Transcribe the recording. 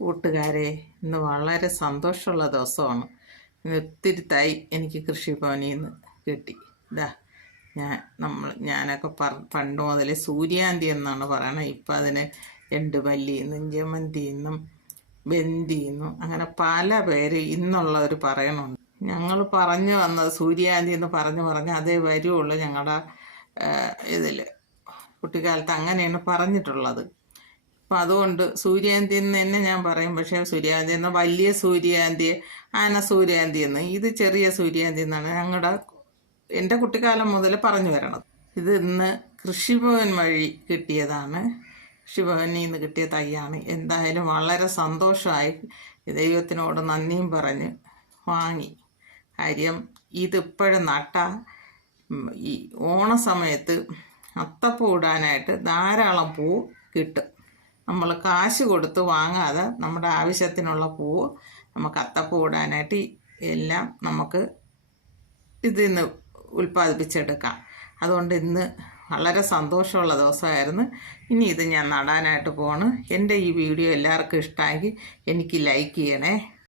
കൂട്ടുകാരെ, ഇന്ന് വളരെ സന്തോഷമുള്ള ദിവസമാണ്. ഇന്ന് ഒത്തിരി തൈ എനിക്ക് കൃഷിഭവനിൽ നിന്ന് കിട്ടി. ഇതാ ഞാനൊക്കെ പണ്ട് മുതലേ സൂര്യാന്തി എന്നാണ് പറയണത്. ഇപ്പം അതിന് ചെണ്ടുമല്ലിയെന്നും ജമന്തിയെന്നും ബന്ദിയെന്നും അങ്ങനെ പല പേര് ഇന്നുള്ളവർ പറയണുണ്ട്. ഞങ്ങൾ പറഞ്ഞു വന്നത് സൂര്യാന്തി എന്ന് പറഞ്ഞ് അതേ വരുള്ളൂ. ഞങ്ങളുടെ ഇതിൽ കുട്ടിക്കാലത്ത് അങ്ങനെയാണ് പറഞ്ഞിട്ടുള്ളത്. അപ്പം അതുകൊണ്ട് സൂര്യാന്തി എന്ന് തന്നെ ഞാൻ പറയും. പക്ഷേ സൂര്യാന്തി എന്ന വലിയ സൂര്യാന്തി, ആന സൂര്യാന്തി എന്ന്, ഇത് ചെറിയ സൂര്യാന്തി എന്നാണ് എൻ്റെ കുട്ടിക്കാലം മുതൽ പറഞ്ഞു വരണത്. ഇത് ഇന്ന് കൃഷിഭവൻ വഴി കിട്ടിയതാണ്. കൃഷിഭവനിൽ നിന്ന് കിട്ടിയ തൈയാണ്. എന്തായാലും വളരെ സന്തോഷമായി. ദൈവത്തിനോട് നന്ദിയും പറഞ്ഞ് വാങ്ങി. കാര്യം ഇതിപ്പോഴും ഈ ഓണസമയത്ത് അത്തപ്പൂ ഇടാനായിട്ട് ധാരാളം പൂ കിട്ടും. നമ്മൾ കാശ് കൊടുത്ത് വാങ്ങാതെ നമ്മുടെ ആവശ്യത്തിനുള്ള പൂവ് നമുക്ക് അത്തപ്പൂ ഇടാനായിട്ട് എല്ലാം നമുക്ക് ഇതിൽ നിന്ന് ഉൽപ്പാദിപ്പിച്ചെടുക്കാം. അതുകൊണ്ട് ഇന്ന് വളരെ സന്തോഷമുള്ള ദിവസമായിരുന്നു. ഇനി ഇത് ഞാൻ നടാനായിട്ട് പോണ്. എൻ്റെ ഈ വീഡിയോ എല്ലാവർക്കും ഇഷ്ടമായെങ്കിൽ എനിക്ക് ലൈക്ക് ചെയ്യണേ.